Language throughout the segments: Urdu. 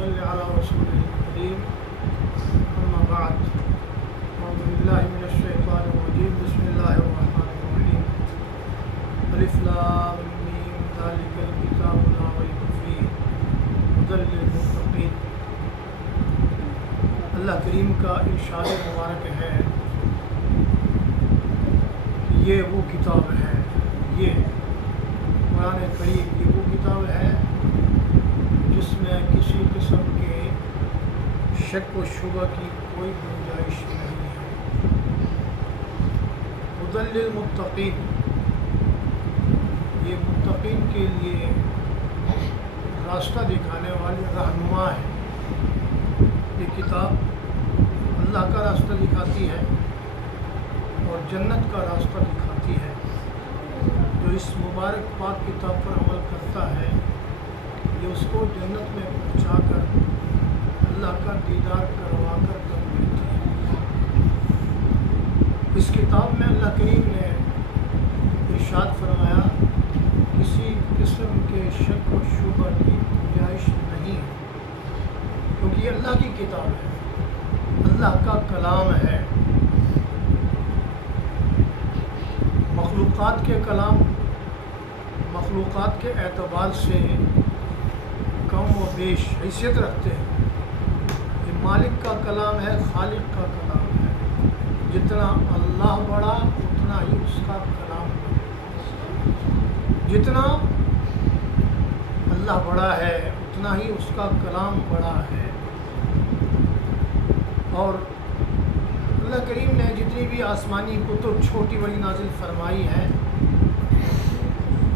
صل على رسوله الكريم أما بعد أعوذ بالله من الشيطان الرجيم بسم الله الرحمن الرحيم الف لام میم ذلك الكتاب لا ريب فيه هدى للمتقين۔ اللہ کریم کا ارشاد مبارک ہے کہ یہ وہ کتاب ہے، یہ قرآن کریم یہ وہ کتاب ہے جس میں کسی قسم کے شک و شبہ کی کوئی گنجائش نہیں ہے۔ ہدی للمتقین، یہ متقین کے لیے راستہ دکھانے والی رہنما ہے۔ یہ کتاب اللہ کا راستہ دکھاتی ہے اور جنت کا راستہ دکھاتی ہے۔ جو اس مبارک پاک کتاب پر عمل کرتا ہے یہ اس کو جنت میں پہنچا کر اللہ کا دیدار کروا کر دم دیتی ہے۔ اس کتاب میں اللہ کریم نے ارشاد فرمایا کسی قسم کے شک و شبہ کی گنجائش نہیں ہے، کیونکہ یہ اللہ کی کتاب ہے، اللہ کا کلام ہے۔ مخلوقات کے کلام مخلوقات کے اعتبار سے کم و بیش حیثیت رکھتے ہیں۔ یہ مالک کا کلام ہے، خالق کا کلام ہے۔ جتنا اللہ بڑا اتنا ہی اس کا کلام بڑا، جتنا اللہ بڑا ہے اتنا ہی اس کا کلام بڑا ہے۔ اور اللہ کریم نے جتنی بھی آسمانی کتب چھوٹی بڑی نازل فرمائی ہیں،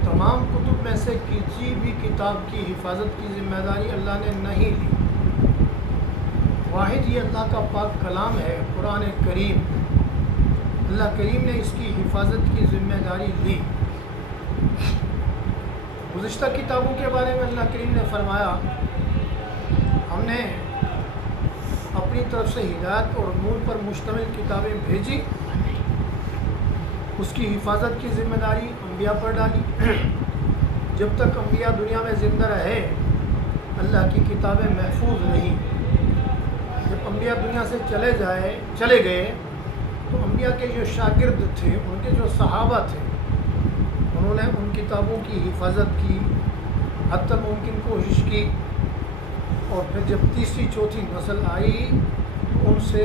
تمام کتب میں سے کسی بھی کتاب کی حفاظت کی ذمہ داری اللہ نے نہیں لی۔ واحد یہ اللہ کا پاک کلام ہے قرآن کریم، اللہ کریم نے اس کی حفاظت کی ذمہ داری لی۔ گزشتہ کتابوں کے بارے میں اللہ کریم نے فرمایا ہم نے اپنی طرف سے ہدایت اور نور پر مشتمل کتابیں بھیجی، اس کی حفاظت کی ذمہ داری انبیاء پر ڈالی۔ جب تک انبیاء دنیا میں زندہ رہے اللہ کی کتابیں محفوظ رہیں۔ جب انبیاء دنیا سے چلے گئے تو انبیاء کے جو شاگرد تھے، ان کے جو صحابہ تھے، انہوں نے ان کتابوں کی حفاظت کی، حتی ممکن کوشش کی، اور پھر جب تیسری چوتھی نسل آئی تو ان سے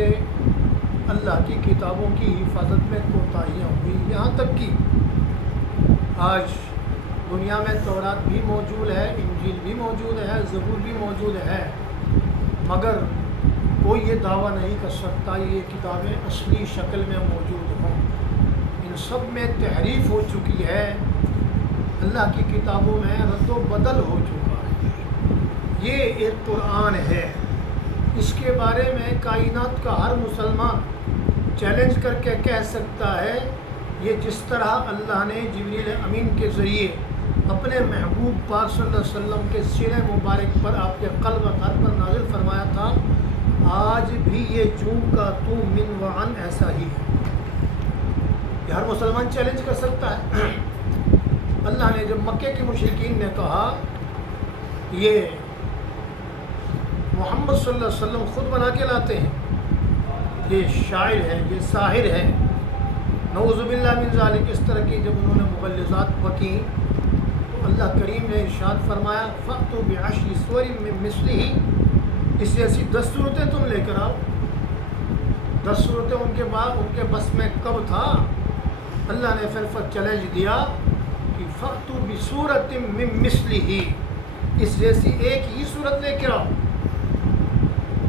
اللہ کی کتابوں کی حفاظت میں کوتاہیاں ہوئی، یہاں تک کہ آج دنیا میں تورات بھی موجود ہے، انجیل بھی موجود ہے، زبور بھی موجود ہے، مگر کوئی یہ دعویٰ نہیں کر سکتا یہ کتابیں اصلی شکل میں موجود ہوں۔ ان سب میں تحریف ہو چکی ہے، اللہ کی کتابوں میں رد و بدل ہو چکا ہے۔ یہ ایک قرآن ہے، اس کے بارے میں کائنات کا ہر مسلمان چیلنج کر کے کہہ سکتا ہے یہ جس طرح اللہ نے جبریل امین کے ذریعے اپنے محبوب پاک صلی اللہ علیہ وسلم کے سینے مبارک پر آپ کے قلب اطہر پر نازل فرمایا تھا، آج بھی یہ چوں کا تو من وعن ایسا ہی ہے۔ یہ ہر مسلمان چیلنج کر سکتا ہے۔ اللہ نے جب مکے کے مشرکین نے کہا یہ محمد صلی اللہ علیہ وسلم خود بنا کے لاتے ہیں، یہ شاعر ہے، یہ ساحر ہے، نعوذ باللہ من ذالک، اس طرح کی جب انہوں نے مغلظات بکیں تو اللہ کریم نے ارشاد فرمایا فَأْتُوا بِعَشْرِ سُوَرٍ مِّن مِّثْلِهِ، اس جیسی 10 صورتیں تم لے کر آؤ۔ 10 صورتیں ان کے بعد ان کے بس میں کب تھا؟ اللہ نے پھر چیلنج دیا کہ فَأْتُوا بِسُورَةٍ مِّن مِّثْلِهِ، اس جیسی ایک ہی صورت لے کر آؤ،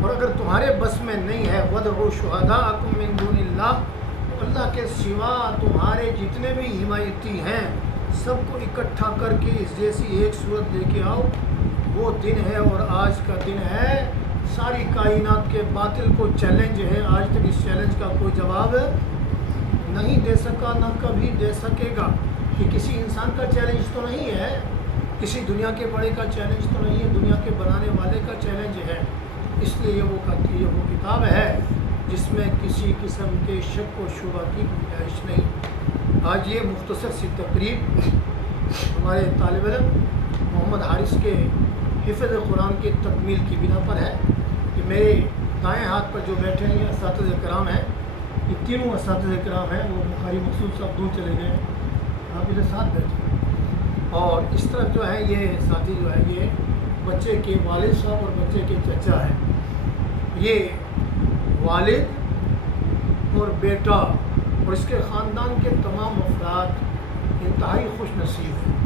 اور اگر تمہارے بس میں نہیں ہے وَادْعُوا شُهَدَاءَكُم مِّن دُونِ اللَّهِ، اللہ کے سوا تمہارے جتنے بھی حمایتی ہیں سب کو اکٹھا کر کے اس جیسی ایک صورت لے کے آؤ۔ وہ دن ہے اور آج کا دن ہے، ساری کائنات کے باطل کو چیلنج ہے، آج تک اس چیلنج کا کوئی جواب نہیں دے سکا، نہ کبھی دے سکے گا۔ یہ کسی انسان کا چیلنج تو نہیں ہے، کسی دنیا کے بڑے کا چیلنج تو نہیں ہے، دنیا کے بنانے والے کا چیلنج ہے۔ اس لیے یہ وہ کتاب ہے جس میں کسی قسم کے شک و شبہ کی گنجائش نہیں۔ آج یہ مختصر سی تقریب ہمارے طالب علم محمد حارث کے حفظ قرآن کی تکمیل کی بنا پر ہے کہ میرے دائیں ہاتھ پر جو بیٹھے ہیں اساتذہ کرام ہیں، یہ تینوں اساتذہ کرام ہیں، وہ بخاری مقصود صاحب دور چلے گئے ہیں، آپ ادھر ساتھ بیٹھے، اور اس طرف جو ہے یہ ساتھی جو ہے یہ بچے کے والد صاحب اور بچے کے چچا ہیں۔ یہ والد اور بیٹا اور اس کے خاندان کے تمام افراد انتہائی خوش نصیب ہیں،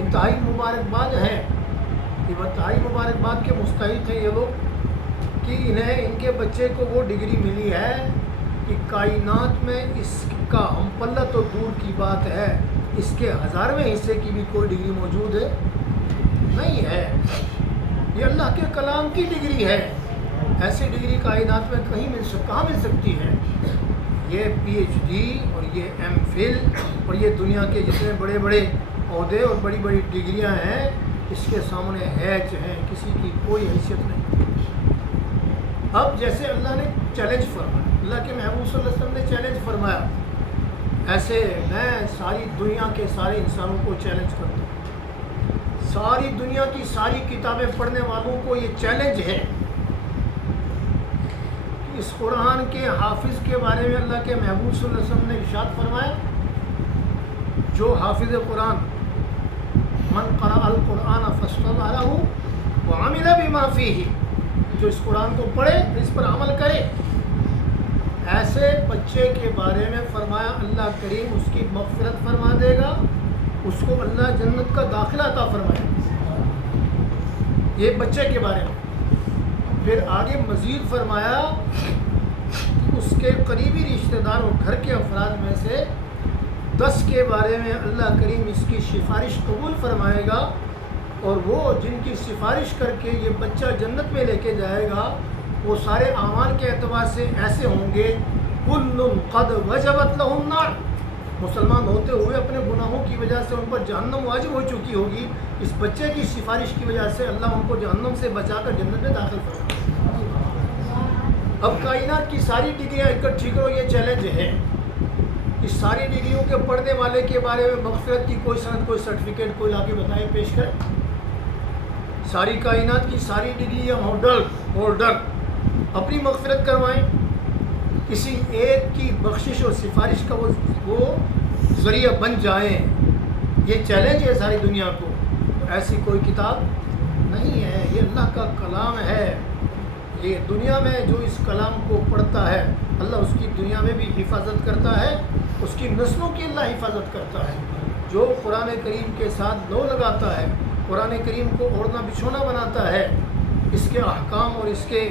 انتہائی مبارکباد ہے، یہ انتہائی مبارکباد کے مستحق ہیں یہ لوگ کہ انہیں ان کے بچے کو وہ ڈگری ملی ہے کہ کائنات میں اس کا ہم پلہ تو دور کی بات ہے، اس کے 1000ویں حصے کی بھی کوئی ڈگری موجود ہے نہیں ہے۔ یہ اللہ کے کلام کی ڈگری ہے، ایسی ڈگری کائنات میں کہاں مل سکتی ہے؟ یہ پی ایچ ڈی اور یہ ایم فل اور یہ دنیا کے جتنے بڑے بڑے عہدے اور بڑی بڑی ڈگریاں ہیں، اس کے سامنے ہیچ ہیں، کسی کی کوئی حیثیت نہیں۔ اب جیسے اللہ نے چیلنج فرمایا، اللہ کے محبوب صلی اللہ علیہ وسلم نے چیلنج فرمایا، ایسے میں ساری دنیا کے سارے انسانوں کو چیلنج کرتا ہوں، ساری دنیا کی ساری کتابیں پڑھنے والوں کو یہ چیلنج ہے کہ اس قرآن کے حافظ کے بارے میں اللہ کے محبوب صلی اللہ علیہ وسلم نے ارشاد فرمایا، جو حافظ قرآن من قرأ القرآن فاستظهره وعمل بما فيه، جو اس قرآن کو پڑھے اس پر عمل کرے، ایسے بچے کے بارے میں فرمایا اللہ کریم اس کی مغفرت فرما دے گا، اس کو اللہ جنت کا داخلہ عطا فرمائے گا، یہ بچے کے بارے میں۔ پھر آگے مزید فرمایا کہ اس کے قریبی رشتہ دار اور گھر کے افراد میں سے 10 کے بارے میں اللہ کریم اس کی سفارش قبول فرمائے گا، اور وہ جن کی سفارش کر کے یہ بچہ جنت میں لے کے جائے گا وہ سارے اعمال کے اعتبار سے ایسے ہوں گے کل قد وجبت لہ النار، مسلمان ہوتے ہوئے اپنے گناہوں کی وجہ سے ان پر جہنم واجب ہو چکی ہوگی، اس بچے کی سفارش کی وجہ سے اللہ ان کو جہنم سے بچا کر جنت میں داخل فرمائے۔ اب کائنات کی ساری ڈگریاں اکٹھی کرو، یہ چیلنج ہے، اس ساری ڈگریوں کے پڑھنے والے کے بارے میں مغفرت کی کوئی سند، کوئی سرٹیفکیٹ کوئی لا کے بتائے، پیش کرے۔ ساری کائنات کی ساری ڈگری یا ہولڈر اپنی مغفرت کروائیں، کسی ایک کی بخشش اور سفارش کا وہ ذریعہ بن جائیں، یہ چیلنج ہے ساری دنیا کو۔ تو ایسی کوئی کتاب نہیں ہے، یہ اللہ کا کلام ہے، یہ دنیا میں جو اس کلام کو پڑھتا ہے اللہ اس کی دنیا میں بھی حفاظت کرتا ہے، اس کی نسلوں کی اللہ حفاظت کرتا ہے۔ جو قرآن کریم کے ساتھ لو لگاتا ہے، قرآن کریم کو اوڑھنا بچھونا بناتا ہے، اس کے احکام اور اس کے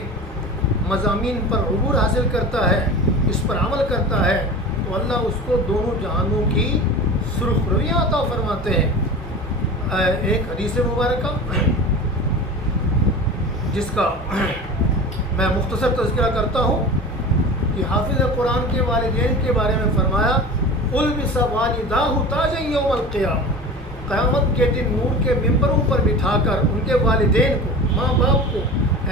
مضامین پر عبور حاصل کرتا ہے، اس پر عمل کرتا ہے، تو اللہ اس کو دونوں جہانوں کی سرخ رویاں عطا فرماتے ہیں۔ ایک حدیث مبارکہ جس کا میں مختصر تذکرہ کرتا ہوں کہ حافظ قرآن کے والدین کے بارے میں فرمایا البس والداہ تاجا یوم القیامہ، قیامت کے دن نور کے ممبروں پر بٹھا کر ان کے والدین کو، ماں باپ کو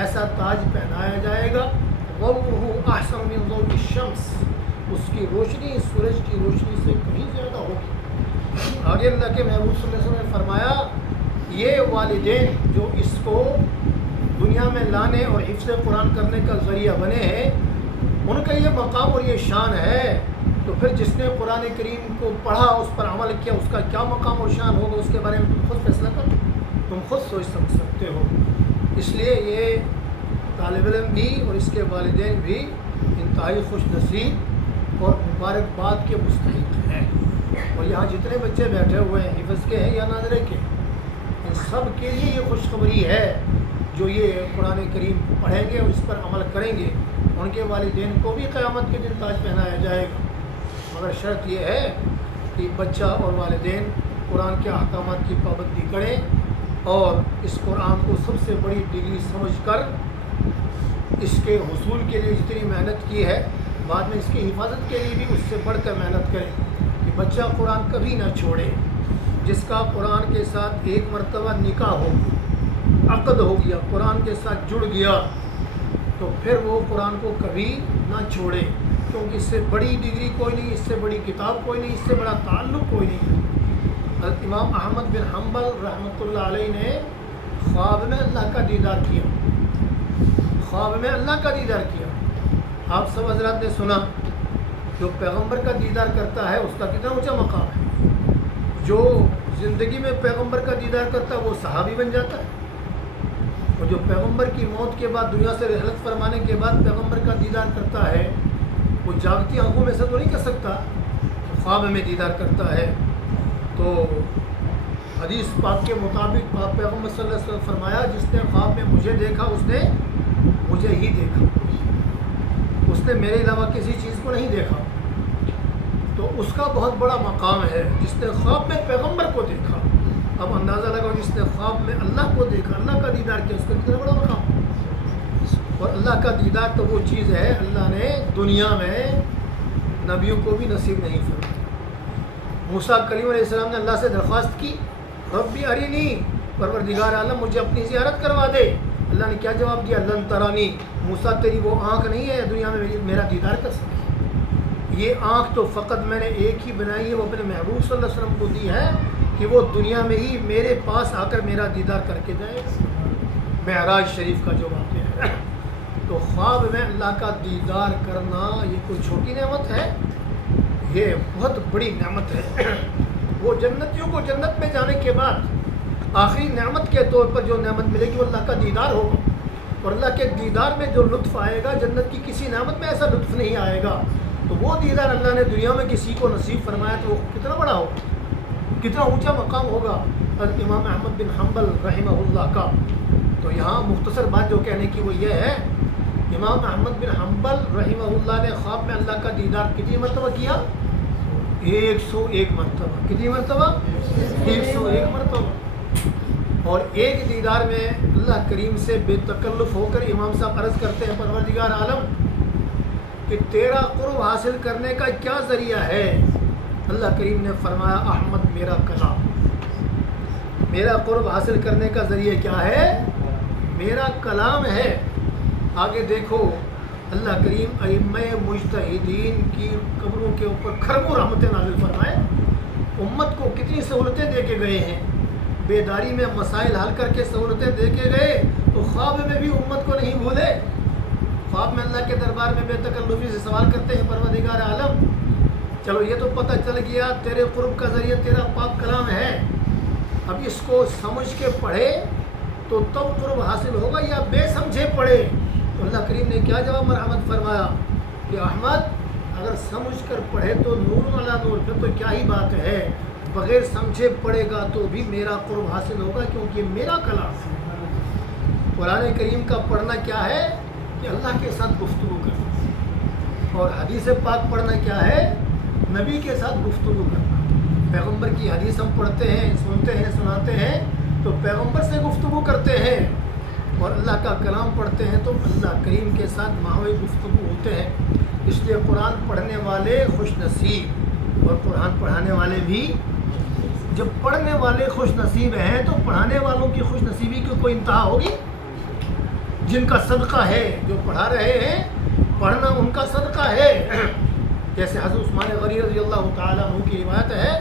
ایسا تاج پہنایا جائے گا، ضوءہ احسن من ضوء الشمس، اس کی روشنی سورج کی روشنی سے کہیں زیادہ ہوگی۔ آگے اللہ کے محبوب صلی اللہ علیہ وسلم نے فرمایا یہ والدین جو اس کو دنیا میں لانے اور حفظ قرآن کرنے کا ذریعہ بنے ہیں، ان کا یہ مقام اور یہ شان ہے، تو پھر جس نے قرآن کریم کو پڑھا اس پر عمل کیا اس کا کیا مقام اور شان ہوگا، اس کے بارے میں تم خود فیصلہ کرو، تم خود سوچ سمجھ سکتے ہو۔ اس لیے یہ طالب علم بھی اور اس کے والدین بھی انتہائی خوش نصیب اور مبارکباد کے مستحق ہیں، اور یہاں جتنے بچے بیٹھے ہوئے ہیں حفظ کے ہیں یا ناظرے کے، ان سب کے لیے یہ خوشخبری ہے جو یہ قرآن کریم پڑھیں گے اور اس پر عمل کریں گے، ان کے والدین کو بھی قیامت کے دن تاج پہنایا جائے گا، مگر شرط یہ ہے کہ بچہ اور والدین قرآن کے احکامات کی پابندی کریں اور اس قرآن کو سب سے بڑی ڈگری سمجھ کر اس کے حصول کے لیے جتنی محنت کی ہے بعد میں اس کی حفاظت کے لیے بھی اس سے بڑھ کر محنت کریں کہ بچہ قرآن کبھی نہ چھوڑے۔ جس کا قرآن کے ساتھ ایک مرتبہ نکاح ہو عقد ہو گیا، قرآن کے ساتھ جڑ گیا، تو پھر وہ قرآن کو کبھی نہ چھوڑے، کیونکہ اس سے بڑی ڈگری کوئی نہیں، اس سے بڑی کتاب کوئی نہیں، اس سے بڑا تعلق کوئی نہیں۔ حضرت امام احمد بن حنبل رحمۃ اللہ علیہ نے خواب میں اللہ کا دیدار کیا، خواب میں اللہ کا دیدار کیا۔ آپ سب حضرات نے سنا جو پیغمبر کا دیدار کرتا ہے اس کا کتنا اونچا مقام ہے۔ جو زندگی میں پیغمبر کا دیدار کرتا ہے وہ صحابی بن جاتا ہے، اور جو پیغمبر کی موت کے بعد دنیا سے رحلت فرمانے کے بعد پیغمبر کا دیدار کرتا ہے وہ جاگتی آنکھوں میں سے تو نہیں کر سکتا، خواب میں دیدار کرتا ہے۔ تو حدیث پاک کے مطابق پیغمبر صلی اللہ علیہ وسلم فرمایا جس نے خواب میں مجھے دیکھا اس نے مجھے ہی دیکھا، اس نے میرے علاوہ کسی چیز کو نہیں دیکھا۔ تو اس کا بہت بڑا مقام ہے جس نے خواب میں پیغمبر کو دیکھا۔ اب اندازہ لگاؤ جس نے خواب میں اللہ کو دیکھا، اللہ کا دیدار کیا، اس کا کتنا بڑا مقام۔ اور اللہ کا دیدار تو وہ چیز ہے اللہ نے دنیا میں نبیوں کو بھی نصیب نہیں فرمایا۔ موسیٰ کلیم علیہ السلام نے اللہ سے درخواست کی ربی ارینی، پروردگار عالم مجھے اپنی زیارت کروا دے۔ اللہ نے کیا جواب دیا؟ لن ترانی، موسیٰ تیری وہ آنکھ نہیں ہے دنیا میں میرا دیدار کر سکے۔ یہ آنکھ تو فقط میں نے ایک ہی بنائی ہے، وہ اپنے محبوب صلی اللہ علیہ وسلم کو دی ہے کہ وہ دنیا میں ہی میرے پاس آ کر میرا دیدار کر کے جائے۔ معراج شریف کا جو واقعہ ہے، تو خواب میں اللہ کا دیدار کرنا یہ کوئی چھوٹی نعمت ہے، یہ بہت بڑی نعمت ہے۔ وہ جنتیوں کو جنت میں جانے کے بعد آخری نعمت کے طور پر جو نعمت ملے گی وہ اللہ کا دیدار ہوگا، اور اللہ کے دیدار میں جو لطف آئے گا جنت کی کسی نعمت میں ایسا لطف نہیں آئے گا۔ تو وہ دیدار اللہ نے دنیا میں کسی کو نصیب فرمایا تو وہ کتنا بڑا ہوگا، کتنا اونچا مقام ہوگا حضرت امام احمد بن حنبل رحمہ اللہ کا۔ تو یہاں مختصر بات جو کہنے کی وہ یہ ہے، امام احمد بن حنبل رحمہ اللہ نے خواب میں اللہ کا دیدار کتنی مرتبہ کیا؟ 101 مرتبہ۔ کتنی مرتبہ؟ 101 مرتبہ۔ اور ایک دیدار میں اللہ کریم سے بے تکلف ہو کر امام صاحب عرض کرتے ہیں پروردگار عالم کہ تیرا قرب حاصل کرنے کا کیا ذریعہ ہے؟ اللہ کریم نے فرمایا احمد میرا کلام، میرا قرب حاصل کرنے کا ذریعہ کیا ہے؟ میرا کلام ہے۔ آگے دیکھو اللہ کریم ائمہ مجتہدین کی قبروں کے اوپر کھربوں رحمتیں نازل فرمائے، امت کو کتنی سہولتیں دے کے گئے ہیں، بیداری میں مسائل حل کر کے سہولتیں دے کے گئے، تو خواب میں بھی امت کو نہیں بھولے۔ خواب میں اللہ کے دربار میں بے تکلفی سے سوال کرتے ہیں پروردگار عالم چلو یہ تو پتہ چل گیا تیرے قرب کا ذریعہ تیرا پاک کلام ہے، اب اس کو سمجھ کے پڑھے تو تب قرب حاصل ہوگا یا بے سمجھے پڑھے؟ تو اللہ کریم نے کیا جواب مرحمت فرمایا کہ احمد اگر سمجھ کر پڑھے تو نور علی نور، پھر تو کیا ہی بات ہے، بغیر سمجھے پڑھے گا تو بھی میرا قرب حاصل ہوگا کیونکہ یہ میرا کلام ہے۔ قرآن کریم کا پڑھنا کیا ہے کہ اللہ کے ساتھ گفتگو کرنا، اور حدیث پاک پڑھنا کیا ہے؟ نبی کے ساتھ گفتگو کرنا۔ پیغمبر کی حدیث ہم پڑھتے ہیں، سنتے ہیں، سناتے ہیں تو پیغمبر سے گفتگو کرتے ہیں، اور اللہ کا کلام پڑھتے ہیں تو اللہ کریم کے ساتھ ماہوی گفتگو ہوتے ہیں۔ اس لیے قرآن پڑھنے والے خوش نصیب، اور قرآن پڑھانے والے بھی۔ جب پڑھنے والے خوش نصیب ہیں تو پڑھانے والوں کی خوش نصیبی کی کوئی انتہا ہوگی؟ جن کا صدقہ ہے، جو پڑھا رہے ہیں، پڑھنا ان کا صدقہ ہے۔ جیسے حضرت عثمان غنی رضی اللہ تعالیٰ عنہ کی روایت ہے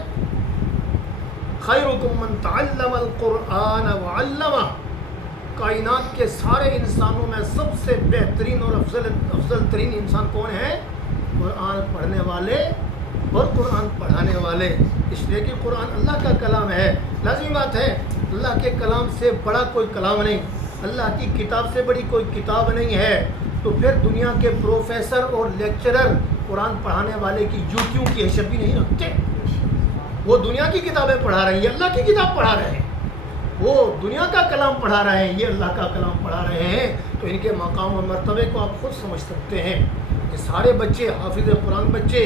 خیرکم من تعلم القرآن وعلمہ، کائنات کے سارے انسانوں میں سب سے بہترین اور افضل ترین انسان کون ہے؟ قرآن پڑھنے والے اور قرآن پڑھانے والے۔ اس لیے کہ قرآن اللہ کا کلام ہے، لازمی بات ہے اللہ کے کلام سے بڑا کوئی کلام نہیں، اللہ کی کتاب سے بڑی کوئی کتاب نہیں ہے۔ تو پھر دنیا کے پروفیسر اور لیکچرر قرآن پڑھانے والے کی جوتیوں کی حیثیت بھی نہیں رکھتے۔ وہ دنیا کی کتابیں پڑھا رہے ہیں، یہ اللہ کی کتاب پڑھا رہے ہیں، وہ دنیا کا کلام پڑھا رہے ہیں، یہ اللہ کا کلام پڑھا رہے ہیں۔ تو ان کے مقام اور مرتبے کو آپ خود سمجھ سکتے ہیں۔ یہ سارے بچے حافظ قرآن بچے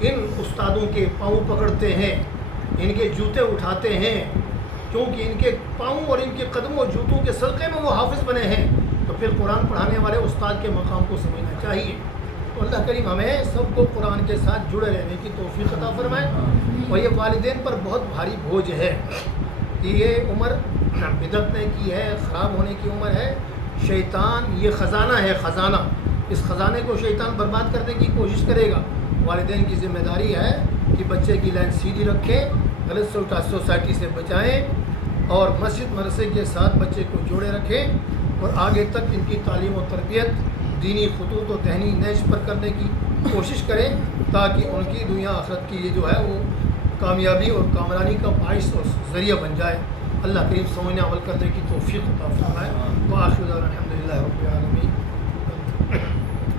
ان استادوں کے پاؤں پکڑتے ہیں، ان کے جوتے اٹھاتے ہیں، کیونکہ ان کے پاؤں اور ان کے قدموں جوتوں کے صدقے میں وہ حافظ بنے ہیں۔ تو پھر قرآن پڑھانے والے استاد کے مقام کو سمجھنا چاہیے۔ تو اللہ کریم ہمیں سب کو قرآن کے ساتھ جڑے رہنے کی توفیق عطا فرمائے۔ اور یہ والدین پر بہت بھاری بوجھ ہے کہ یہ عمر بدعت کی ہے، خراب ہونے کی عمر ہے، شیطان یہ خزانہ ہے، خزانہ، اس خزانے کو شیطان برباد کرنے کی کوشش کرے گا۔ والدین کی ذمہ داری ہے کہ بچے کی لائن سیدھی رکھیں، غلط سوسائٹی سے بچائیں، اور مسجد مدرسے کے ساتھ بچے کو جوڑے رکھیں اور آگے تک ان کی تعلیم و تربیت دینی خطوط و ذہنی نہج پر کرنے کی کوشش کریں تاکہ ان کی دنیا آخرت کی یہ جو ہے وہ کامیابی اور کامرانی کا باعث اور ذریعہ بن جائے۔ اللہ کریم سمجھنے عمل کرنے کی توفیق عطا فرمائے۔ وآخر دعوانا الحمدللہ رب العالمین۔